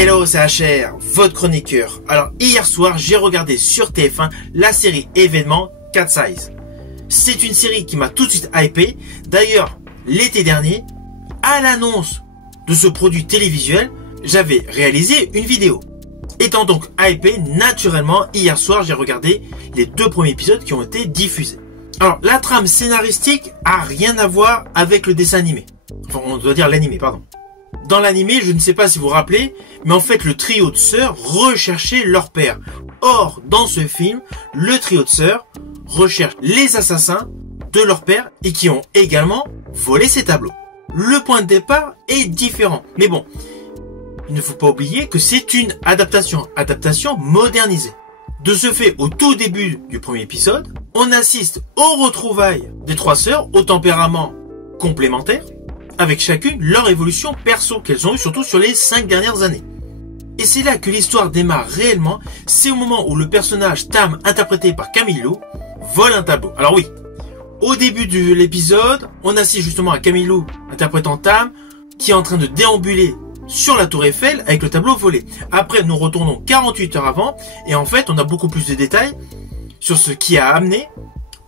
Hello, c'est HR, votre chroniqueur. Alors, hier soir, j'ai regardé sur TF1 la série événement Cat's Eyes. C'est une série qui m'a tout de suite hypé. D'ailleurs, l'été dernier, à l'annonce de ce produit télévisuel, j'avais réalisé une vidéo. Étant donc hypé, naturellement, hier soir, j'ai regardé les 2 premiers épisodes qui ont été diffusés. Alors, la trame scénaristique a rien à voir avec le dessin animé. Enfin, on doit dire l'animé, pardon. Dans l'animé, je ne sais pas si vous vous rappelez, mais en fait, le trio de sœurs recherchait leur père. Or, dans ce film, le trio de sœurs recherche les assassins de leur père et qui ont également volé ces tableaux. Le point de départ est différent. Mais bon, il ne faut pas oublier que c'est une adaptation modernisée. De ce fait, au tout début du premier épisode, on assiste aux retrouvailles des 3 sœurs au tempérament complémentaire, avec chacune leur évolution perso qu'elles ont eu surtout sur les 5 dernières années. Et c'est là que l'histoire démarre réellement, c'est au moment où le personnage Tam, interprété par Camille Lou, vole un tableau. Alors oui, au début de l'épisode, on assiste justement à Camille Lou, interprétant Tam, qui est en train de déambuler sur la tour Eiffel avec le tableau volé. Après, nous retournons 48 heures avant, et en fait, on a beaucoup plus de détails sur ce qui a amené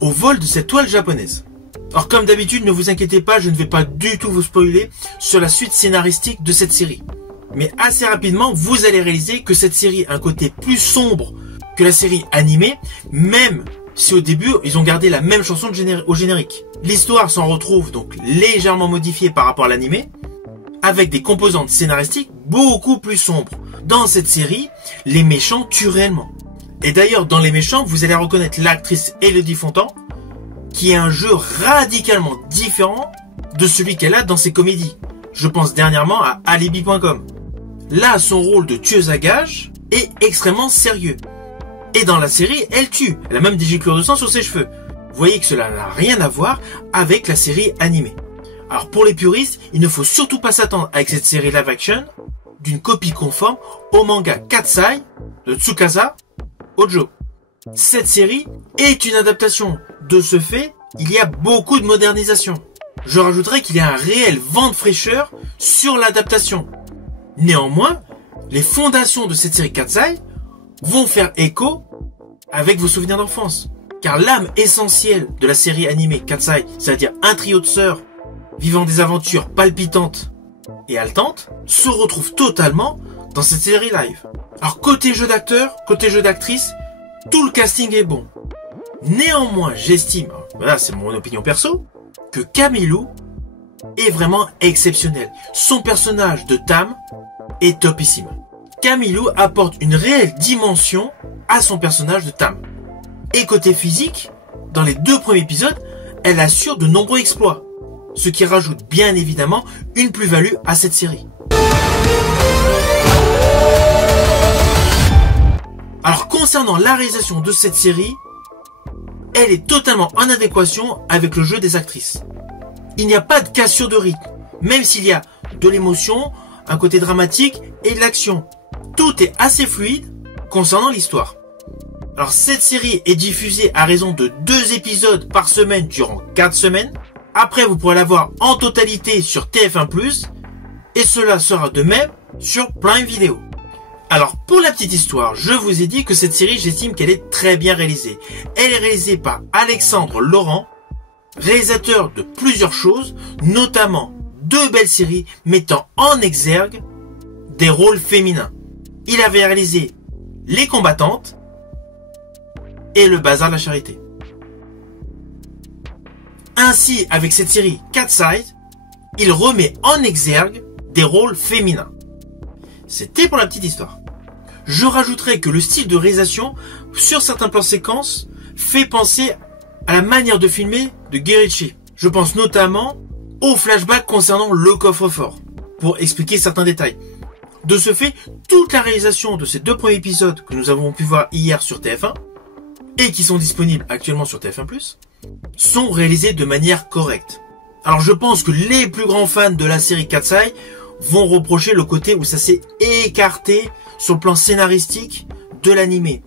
au vol de cette toile japonaise. Alors comme d'habitude, ne vous inquiétez pas, je ne vais pas du tout vous spoiler sur la suite scénaristique de cette série. Mais assez rapidement, vous allez réaliser que cette série a un côté plus sombre que la série animée, même si au début, ils ont gardé la même chanson au générique. L'histoire s'en retrouve donc légèrement modifiée par rapport à l'animé, avec des composantes scénaristiques beaucoup plus sombres. Dans cette série, les méchants tuent réellement. Et d'ailleurs, dans les méchants, vous allez reconnaître l'actrice Élodie Fontan, qui est un jeu radicalement différent de celui qu'elle a dans ses comédies. Je pense dernièrement à Alibi.com. Là, son rôle de tueuse à gages est extrêmement sérieux. Et dans la série, elle tue. Elle a même des giclures de sang sur ses cheveux. Vous voyez que cela n'a rien à voir avec la série animée. Alors pour les puristes, il ne faut surtout pas s'attendre avec cette série live action d'une copie conforme au manga Cat's Eyes de Tsukasa Ojo. Cette série est une adaptation. De ce fait, il y a beaucoup de modernisation. Je rajouterais qu'il y a un réel vent de fraîcheur sur l'adaptation. Néanmoins, les fondations de cette série Cat's Eyes vont faire écho avec vos souvenirs d'enfance. Car l'âme essentielle de la série animée Cat's Eyes, c'est-à-dire un trio de sœurs vivant des aventures palpitantes et haletantes, se retrouve totalement dans cette série live. Alors côté jeu d'acteur, côté jeu d'actrice, tout le casting est bon. Néanmoins, j'estime, voilà c'est mon opinion perso, que Camille Lou est vraiment exceptionnel. Son personnage de Tam est topissime. Camille Lou apporte une réelle dimension à son personnage de Tam. Et côté physique, dans les 2 premiers épisodes, elle assure de nombreux exploits, ce qui rajoute bien évidemment une plus-value à cette série. Alors concernant la réalisation de cette série, elle est totalement en adéquation avec le jeu des actrices. Il n'y a pas de cassure de rythme, même s'il y a de l'émotion, un côté dramatique et de l'action. Tout est assez fluide concernant l'histoire. Alors cette série est diffusée à raison de 2 épisodes par semaine durant 4 semaines. Après vous pourrez la voir en totalité sur TF1+, et cela sera de même sur Prime Video. Alors pour la petite histoire, je vous ai dit que cette série, j'estime qu'elle est très bien réalisée. Elle est réalisée par Alexandre Laurent, réalisateur de plusieurs choses, notamment 2 belles séries mettant en exergue des rôles féminins. Il avait réalisé Les Combattantes et Le Bazar de la Charité. Ainsi, avec cette série Cat's Eyes, il remet en exergue des rôles féminins. C'était pour la petite histoire. Je rajouterai que le style de réalisation, sur certains plans séquences, fait penser à la manière de filmer de Guy Ritchie. Je pense notamment au flashback concernant le coffre-fort, pour expliquer certains détails. De ce fait, toute la réalisation de ces 2 premiers épisodes que nous avons pu voir hier sur TF1, et qui sont disponibles actuellement sur TF1+, sont réalisés de manière correcte. Alors je pense que les plus grands fans de la série Cat's Eyes vont reprocher le côté où ça s'est écarté sur le plan scénaristique de l'animé.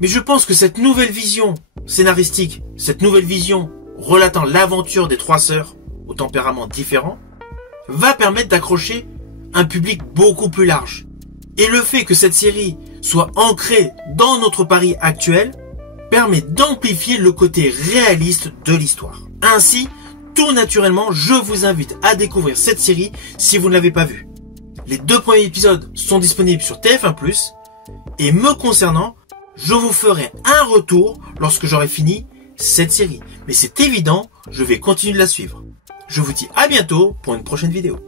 Mais je pense que cette nouvelle vision scénaristique, cette nouvelle vision relatant l'aventure des 3 sœurs au tempérament différent, va permettre d'accrocher un public beaucoup plus large. Et le fait que cette série soit ancrée dans notre Paris actuel permet d'amplifier le côté réaliste de l'histoire. Ainsi, tout naturellement, je vous invite à découvrir cette série si vous ne l'avez pas vue. Les 2 premiers épisodes sont disponibles sur TF1+, et me concernant, je vous ferai un retour lorsque j'aurai fini cette série. Mais c'est évident, je vais continuer de la suivre. Je vous dis à bientôt pour une prochaine vidéo.